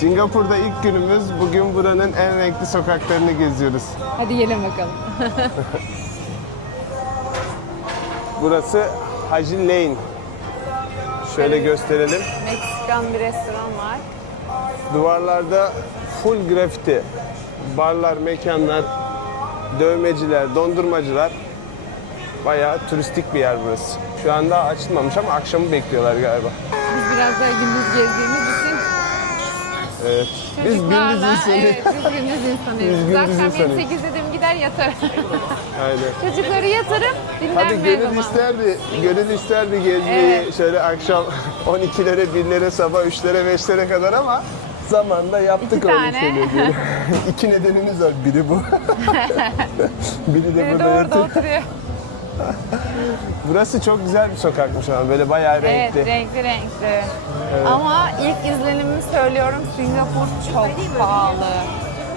Singapur'da ilk günümüz. Bugün buranın en renkli sokaklarını geziyoruz. Hadi gelin bakalım. Burası Haji Lane. Şöyle gösterelim. Meksikan bir restoran var. Duvarlarda full grafiti. Barlar, mekanlar, dövmeciler, dondurmacılar. Bayağı turistik bir yer burası. Şu anda açılmamış ama akşamı bekliyorlar galiba. Biz biraz daha gündüz gezdiğimiz için Evet. Biz gündüz çocuklarla, insanı. evet, biz gündüz insanıyız. Biz gündüz Akşam insanıyız. 7-8 dedim gider yatarım. Aynen. Çocukları yatırıp dinlenmeye gönül zaman. isterdi, gönül isterdi gezmeyi Evet. şöyle akşam 12'lere, 1'lere, sabah 3'lere, 5'lere kadar ama zamanda yaptık İki öyle tane. şeyleri. İki nedenimiz var. Biri bu. Biri de Biri de burada orada yatıyor. oturuyor. Burası çok güzel bir sokakmış ama böyle bayağı Evet, renkli. renkli renkli. Ama ilk izlenimimi söylüyorum Singapur çok pahalı.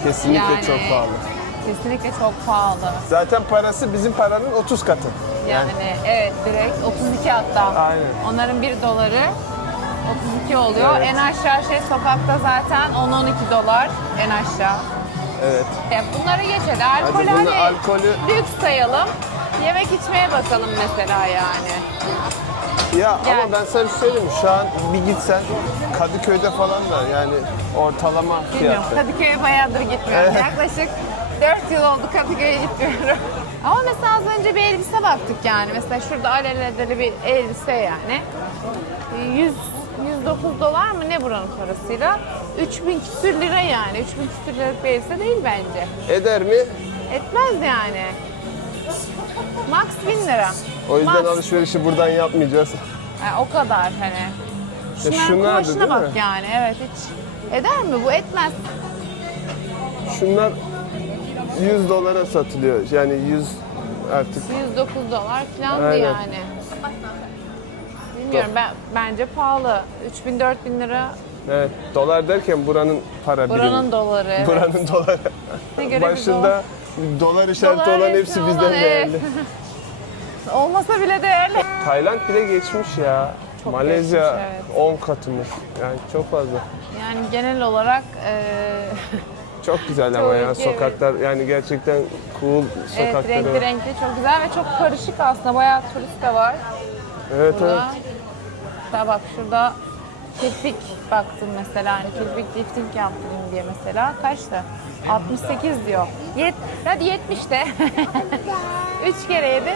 Kesinlikle Yani- çok pahalı. Kesinlikle çok pahalı. Zaten parası bizim paranın 30 katı. Yani evet direkt 32 hatta. Aynen. Onların 1 doları 32 oluyor. Evet. En aşağı şey sokakta zaten 10-12 dolar en aşağı. Evet. Bunları geçelim. Alkol Hadi bunu alkolü lüks sayalım. Yemek içmeye bakalım mesela yani. Ya Gel. ama ben sana bir şey söyleyeyim? Şu an bir gitsen Kadıköy'de falan da yani ortalama Bilmiyorum. fiyatta. Kadıköy'e bayağıdır gitmiyorum. Yaklaşık 4 yıl oldu Kadıköy'e gitmiyorum. Ama mesela az önce bir elbise baktık yani. Mesela şurada alelacele bir elbise yani. 100 109 dolar mı ne buranın parasıyla? 3000 küsür lira yani. 3000 küsür liralık bir elbise değil bence. Eder mi? Etmez yani. Max 1000 lira. O yüzden Max. alışverişi buradan yapmayacağız. Yani o kadar hani. Şunların şunlardı kumaşına değil bak mi? yani. Evet hiç. Eder mi? Bu etmez. Şunlar 100 dolara satılıyor. Yani 100 artık 109 dolar falandı Aynen. yani. Bilmiyorum ben bence pahalı. 3000 4000 lira evet, dolar derken buranın para buranın birimi. doları. Evet. Buranın doları. Ne göre bir dolar. Başında dolar işareti Dolar olan resmi hepsi olan, bizden evet. değerli. Olmasa bile değerli. Tayland bile geçmiş ya. Çok Malezya geçmiş, 10 katımız. Yani çok fazla. Yani genel olarak eee Çok güzel ama Çok ya iyi, sokaklar yani gerçekten cool evet, sokakları. renkli renkli çok güzel ve çok karışık aslında. Bayağı turist de var Evet evet. Mesela bak şurada kirpik baktım mesela. Hani kirpik lifting yaptırayım diye mesela. Kaçtı? 68 diyor. Yet, hadi 70 de. 3 kere yedi.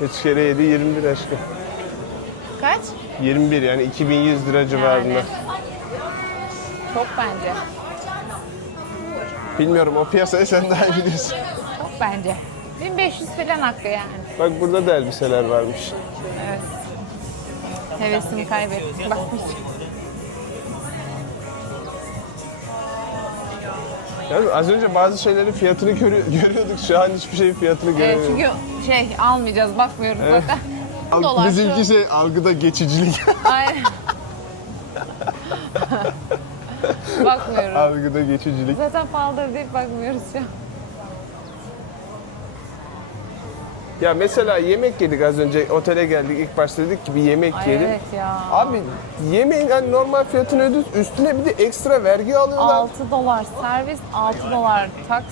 3 kere 7 21 aşkım. Kaç? 21 yani 2100 lira civarında. Yani. Çok bence. Bilmiyorum o piyasayı sen daha iyi biliyorsun. Çok bence. 1500 falan hakkı yani. Bak burada da elbiseler varmış. Evet. Hevesimi kaybettim. Bakmış. Yani az önce bazı şeylerin fiyatını görü- görüyorduk. Şu an hiçbir şeyin fiyatını Evet, göremiyoruz. çünkü şey almayacağız, bakmıyoruz zaten. Al- dolar şu. Bizimki şey algıda geçicilik. Aynen. bakmıyoruz. algıda geçicilik. Zaten pahalıdır deyip bakmıyoruz şu an. Ya mesela yemek yedik az önce otele geldik ilk başta dedik ki bir yemek Ay yiyelim. evet ya. Abi yemeğin hani normal fiyatını ödüyoruz üstüne bir de ekstra vergi alıyorlar. 6 dolar servis, 6 dolar taks,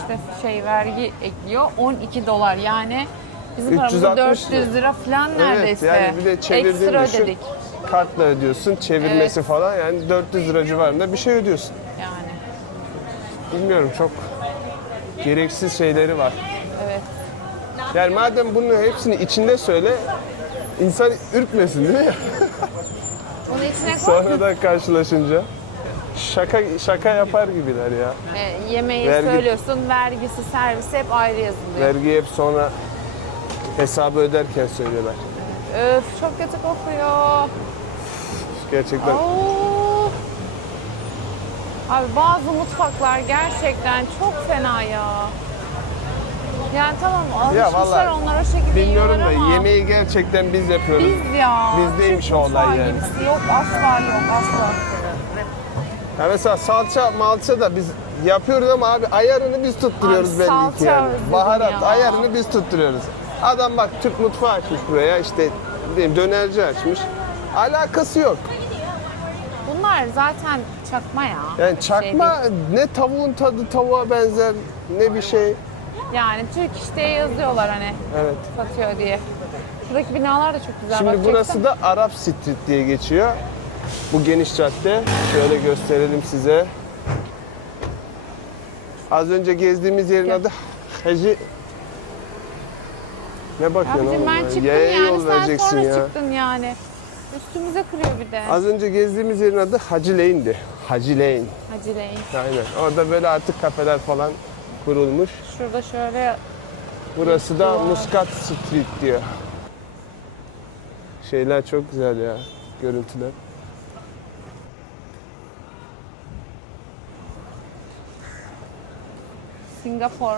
işte şey vergi ekliyor, 12 dolar yani bizim paramızda 360 400 lira falan Evet neredeyse. yani bir de çevirdiğin Ekstra düşün. ödedik Kartla ödüyorsun, çevirmesi falan yani 400 lira civarında bir şey ödüyorsun. yani. Bilmiyorum çok gereksiz şeyleri var. Evet. Yani madem bunun hepsini içinde söyle, insan ürkmesin değil mi? Bunun içine koy. Sonradan karşılaşınca. Şaka şaka yapar gibiler ya. E, yemeği Vergi- söylüyorsun, vergisi, servisi hep ayrı yazılıyor. Vergiyi hep sonra hesabı öderken söylüyorlar. Öf çok kötü kokuyor. Gerçekten. Oo. Abi bazı mutfaklar gerçekten çok fena ya. Yani tamam alışmışlar vallahi onlar o şekilde Bilmiyorum da ama yemeği gerçekten biz yapıyoruz. biz ya. Bizdeymiş Türk o olay yani. gibisi yok asla yok asla. Ya mesela salça malça da biz yapıyoruz ama abi ayarını biz tutturuyoruz Abi belli ki yani. Baharat ya. ayarını biz tutturuyoruz. Adam bak Türk mutfağı açmış buraya işte diyeyim, dönerci açmış. Alakası yok. Bunlar zaten çakma ya. Yani Şey çakma değil. ne tavuğun tadı tavuğa benzer ne bir şey. Yani Türk işte yazıyorlar hani Evet. satıyor diye. Şuradaki binalar da çok güzel. Şimdi Bak, burası çeksene. da Arap Street diye geçiyor. Bu geniş cadde. Şöyle gösterelim size. Az önce gezdiğimiz yerin adı Hacı... Ne bakıyorsun Abicim oğlum ben ya? çıktım Yaya yani yol sen vereceksin sonra ya. çıktın yani. Üstümüze kırıyor bir de. Az önce gezdiğimiz yerin adı Hacı Lane'di. Hacı Lane. Lane. Aynen. Orada böyle artık kafeler falan kurulmuş. Şurada şöyle Burası da Var. Muscat Street diyor. Şeyler çok güzel ya. Görüntüler. Singapur.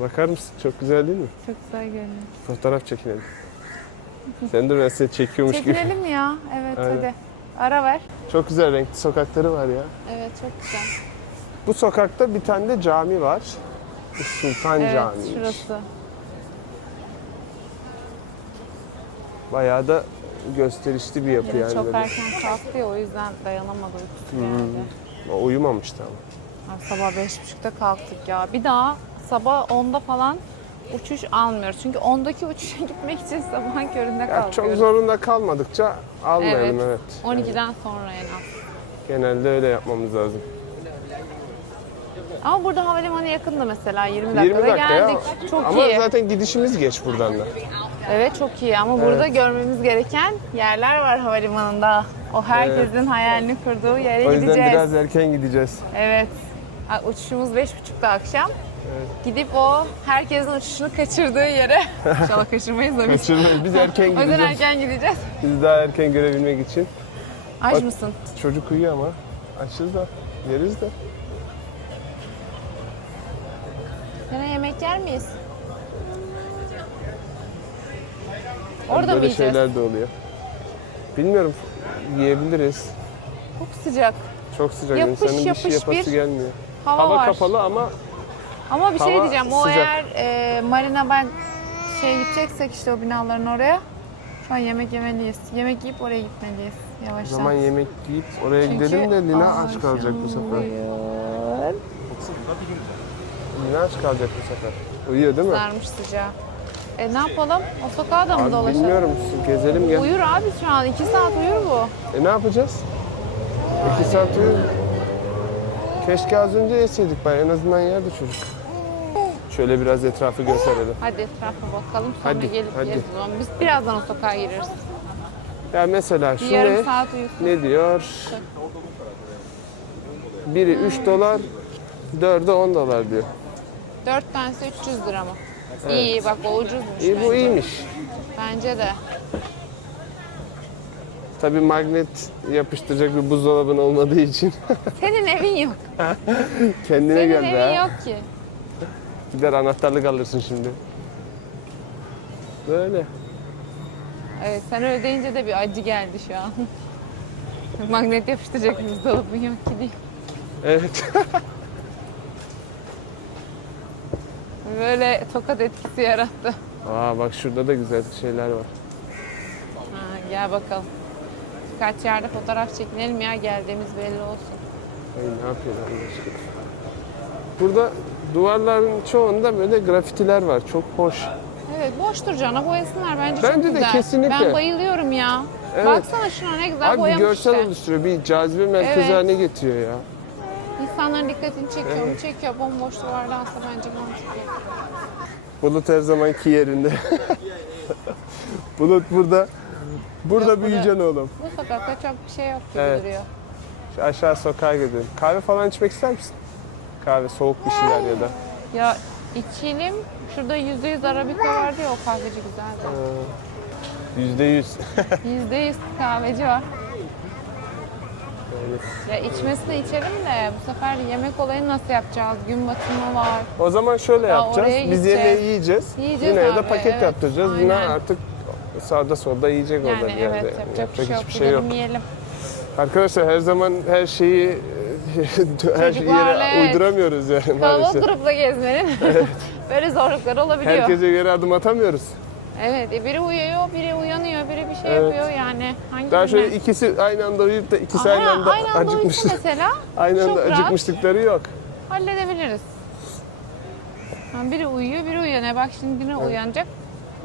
Bakar mısın? Çok güzel değil mi? Çok güzel görünüyor. Fotoğraf çekinelim. Sen de ben seni çekiyormuş gibi. Çekilelim ya. Evet Aynen. hadi. Ara ver. Çok güzel renkli sokakları var ya. Evet çok güzel. Bu sokakta bir tane de cami var. Sultan Evet Camii. şurası. Bayağı da gösterişli bir yapı yani çok böyle. erken kalktı ya o yüzden dayanamadı uykusu. O uyumamıştı ama. Sabah beş buçukta kalktık ya. Bir daha sabah 10'da falan uçuş almıyoruz. Çünkü 10'daki uçuşa gitmek için sabahın köründe Ya kalkıyoruz. çok zorunda kalmadıkça almayalım evet. 12'den sonra en az. Genelde öyle yapmamız lazım. Ama burada havalimanı yakındı mesela 20 20 dakikada dakika ya. geldik. Çok Ama iyi. zaten gidişimiz geç buradan da. Evet çok iyi ama burada görmemiz gereken yerler var havalimanında. O herkesin hayalini kurduğu yere O yüzden gideceğiz. biraz erken gideceğiz. Evet. Uçuşumuz 5.30'da akşam. Gidip o herkesin uçuşunu kaçırdığı yere. İnşallah kaçırmayız da biz. Kaçırmayın. Biz erken O yüzden gideceğiz. erken gideceğiz. Biz daha erken görebilmek için. Aç Bak- mısın? Çocuk uyuyor ama. Açız da. Yeriz de. Yine yemek yer miyiz? Orada mı Böyle yiyeceğiz? şeyler de oluyor. Bilmiyorum. Yiyebiliriz. Çok sıcak. Çok sıcak. Yapış İnsanın bir yapış şey yapası bir gelmiyor. Hava, Hava var. kapalı ama Ama bir şey Hava diyeceğim. O sıcak. eğer e, Marina ben şey gideceksek işte o binaların oraya şu an yemek yemeliyiz. Yemek yiyip oraya gitmeliyiz o yavaştan. zaman yemek yiyip oraya Çünkü gidelim de Lina aç kalacak bu sefer. oluyor. Lina aç kalacak bu sefer. Uyuyor değil mi? Kızarmış sıcağı. E ne yapalım? O sokağa da mı Abi dolaşalım? bilmiyorum. Gezelim gel. Uyur abi şu an. 2 saat uyur bu. E ne yapacağız? İki saat uyur. Keşke az önce yeseydik ben. En azından yerdi çocuk. Şöyle biraz etrafı gösterelim. Hadi etrafa bakalım sonra Hadi, gelip hadi. yeriz. Biz birazdan o sokağa gireriz. Ya mesela şu yarım ne? saat uyusun. Ne diyor? Biri 3 dolar, dördü 10 dolar diyor. 4 tanesi 300 lira mı? İyi bak o ucuzmuş. İyi bu bence. iyiymiş. Bence de. Tabii magnet yapıştıracak bir buzdolabın olmadığı için Senin evin yok. kendine Senin geldi evin ha. yok ki. Gider anahtarlık alırsın şimdi. Böyle. Evet sen öyle deyince de bir acı geldi şu an. Magnet yapıştıracak buzdolabın yok ki değil. Evet. Böyle tokat etkisi yarattı. Aa bak şurada da güzel şeyler var. Ha, gel bakalım. Birkaç yerde fotoğraf çekinelim ya geldiğimiz belli olsun. Ay ne yapıyorlar aşkına. Burada duvarların çoğunda böyle grafitiler var. Çok hoş. Evet boş duracağına boyasınlar bence, Bence çok de güzel. kesinlikle. Ben bayılıyorum ya. Evet. Baksana şuna ne güzel Abi bir boyamış görsel işte. oluşturuyor. Bir cazibe merkezi Evet. haline getiriyor ya. İnsanların dikkatini çekiyor mu? Evet. Çekiyor. Bomboş duvardansa bence mantıklı. Bulut her zamanki yerinde. Bulut burada. Burada Yok, büyüyeceksin oğlum. Bu sokakta çok bir şey yok gibi Evet. duruyor. Şu aşağı sokağa gidelim. Kahve falan içmek ister misin? Kahve, soğuk bir şeyler ya da. Ya içelim. Şurada yüzde yüz arabika vardı ya o kahveci güzeldi. Yüzde yüz. Yüzde yüz kahveci var. Ya içmesini içelim de bu sefer yemek olayını nasıl yapacağız? Gün batımı var. O zaman şöyle Aa, yapacağız. oraya Biz gideceğiz. yemeği yiyeceğiz. Yiyeceğiz Yine da abi, paket evet. yaptıracağız. Yine Aynen. artık sağda solda yiyecek orada Yani bir yerde. evet yapacak, bir şey yok. hiçbir şey yok. Gidelim yiyelim. Arkadaşlar her zaman her şeyi her şeyi Çocuklarla, yere evet. uyduramıyoruz yani Kalabalık maalesef. grupla gezmenin böyle zorlukları olabiliyor. Herkese göre adım atamıyoruz. Evet, e, biri uyuyor, biri uyanıyor, biri bir şey Evet. yapıyor yani. Hangi Daha şöyle ikisi aynı anda uyuyup da ikisi aynı anda, acıkmış. uyusa mesela aynı anda çok rahat acıkmışlıkları yok. halledebiliriz. Yani biri uyuyor, biri uyanıyor. Bak şimdi birine uyanacak,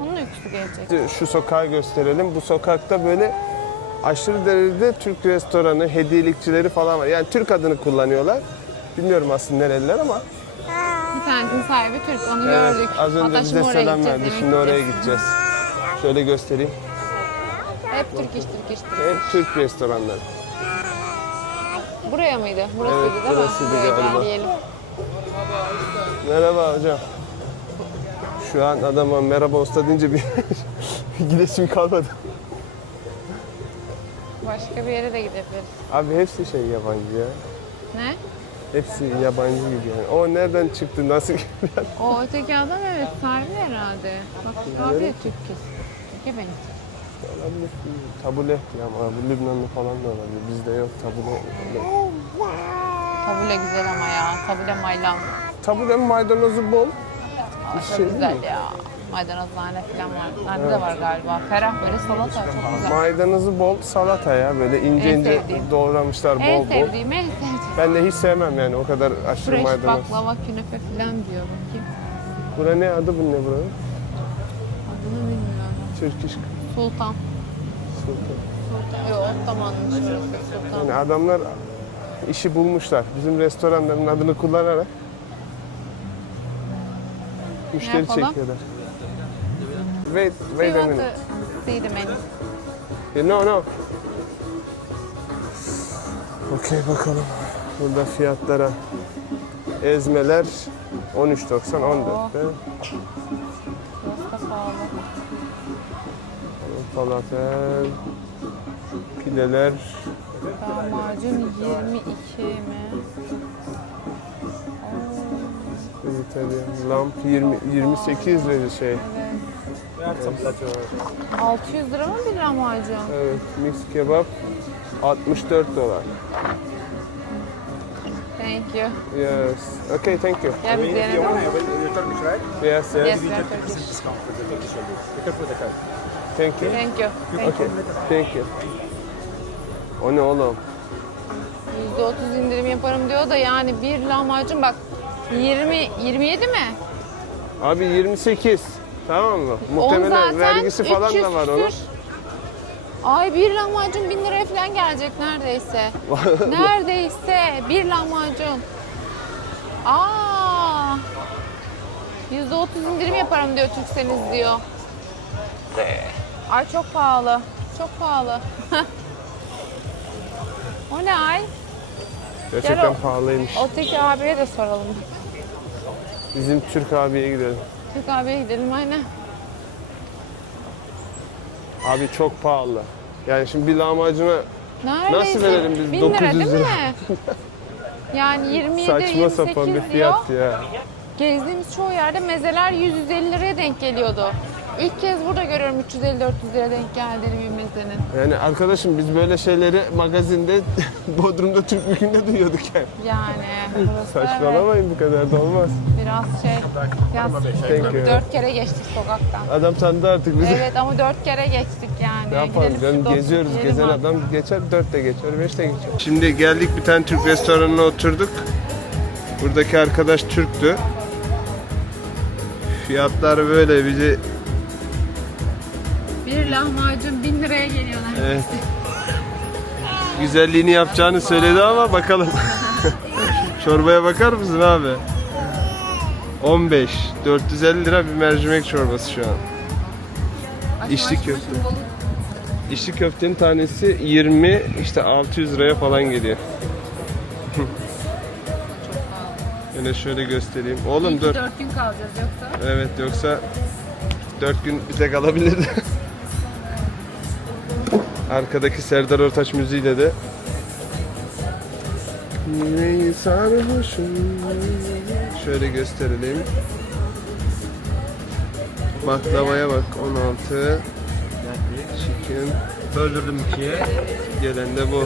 onun uykusu gelecek. Şu sokağı gösterelim. Bu sokakta böyle aşırı derecede Türk restoranı, hediyelikçileri falan var. Yani Türk adını kullanıyorlar. Bilmiyorum aslında nereliler ama. Tanesinin sahibi Türk, onu Evet, gördük. az önce Hatta bize şimdi oraya selam gideceğiz, verdi. yemek Şimdi oraya yiyeceğiz. gideceğiz. Şöyle göstereyim. Hep Türk iş, Türk iş. Hep Türk restoranları. Buraya mıydı? Burasıydı Evet, değil mi? burasıydı Buraya galiba. Merhaba hocam. Şu an adama merhaba usta deyince bir, bir gidesim kalmadı. Başka bir yere de gidebiliriz. Abi hepsi şey yabancı ya. Ne? Hepsi yabancı gibi yani. O nereden çıktı, nasıl geldi? O öteki adam evet sahibi herhalde. Bak abi Türk kız. Türkiye benim. Olabilir. Tabule ama Lübnanlı falan da olabilir. Bizde yok tabule. Tabule güzel ama ya. Tabule maylam. Tabule maydanozu bol. Aa, şey çok güzel ya. Maydanoz nane falan var. Nane de var galiba. Ferah böyle salata çok güzel. Maydanozu bol salata ya böyle ince En ince sevdiğim. doğramışlar bol En bol. sevdiğim, en sevdiğim. Ben de hiç sevmem yani o kadar aşırı Fresh maydanoz. baklava, künefe falan diyor. Bakayım. Bura ne adı bu ne buranın? Adını bilmiyorum. Türk iş. Sultan. Sultan. Yok, Ottoman'mış burası. Sultan. Yani adamlar işi bulmuşlar. Bizim restoranların adını kullanarak müşteri yapalım? çekiyorlar. Wait, Do you wait a want minute. to see the menu? Yeah, No, no. Okey bakalım. Burada fiyatlara ezmeler 13.90 14'te. Burası da pahalı. Falafel, pideler Lahmacun 22 mi? vejetaryen, lamp 20 28 lira şey. Evet. 600 lira mı bir lahmacun? Evet, mix kebap 64 dolar. Thank you. Yes. Okay, thank you. Gel biz yenelim. Yes, yes. Yes, we are Turkish. Thank you. Thank you. Thank Okay, thank you. O ne oğlum? %30 indirim yaparım diyor da yani bir lahmacun bak 20 27 mi? Abi 28. Tamam mı? Muhtemelen vergisi falan 300 da var onun. Ay bir lahmacun 1000 liraya falan gelecek neredeyse. neredeyse bir lahmacun. Aa! %30 indirim yaparım diyor Türkseniz diyor. Ay çok pahalı. Çok pahalı. o ne ay? Gerçekten Gel o- pahalıymış. Öteki abiye de soralım. Bizim Türk abiye gidelim. Türk abiye gidelim aynen. Abi çok pahalı. Yani şimdi bir lahmacuna Neredeyse verelim biz 1000 lira 900 değil mi? Yani 27, saçma 28 sapan bir diyor. fiyat ya. Gezdiğimiz çoğu yerde mezeler 150 liraya denk geliyordu. İlk kez burada görüyorum 350-400 liraya denk geldiğini bir mezenin. Yani arkadaşım biz böyle şeyleri magazinde Bodrum'da Türk Bugün'de duyuyorduk yani. Yani burası evet, Saçmalamayın bu kadar da olmaz. biraz şey, biraz Thank you. dört kere geçtik sokaktan. Adam sandı artık bizi. Evet ama dört kere geçtik yani. Ne yapalım Gidelim canım şurada geziyoruz. yiyelim Gezen artık. adam geçer, dört de geçer, beş de geçer. Şimdi geldik bir tane Türk restoranına oturduk. Buradaki arkadaş Türktü. Fiyatlar böyle bizi Bir lahmacun 1000 liraya geliyor neredeyse. evet, güzelliğini yapacağını söyledi ama bakalım. Çorbaya bakar mısın abi? 15, 450 lira bir mercimek çorbası şu an. İçli köfte. İçli köftenin tanesi 20 işte 600 liraya falan geliyor. Yine şöyle göstereyim. Oğlum dur. 4 gün kalacağız yoksa. Evet yoksa 4 gün bize kalabilirdi. Arkadaki Serdar Ortaç müziğiyle de Yüreği sarhoşum Şöyle gösterelim. Baklavaya bak 16 Chicken Böldürdüm ikiye. Gelen de bu.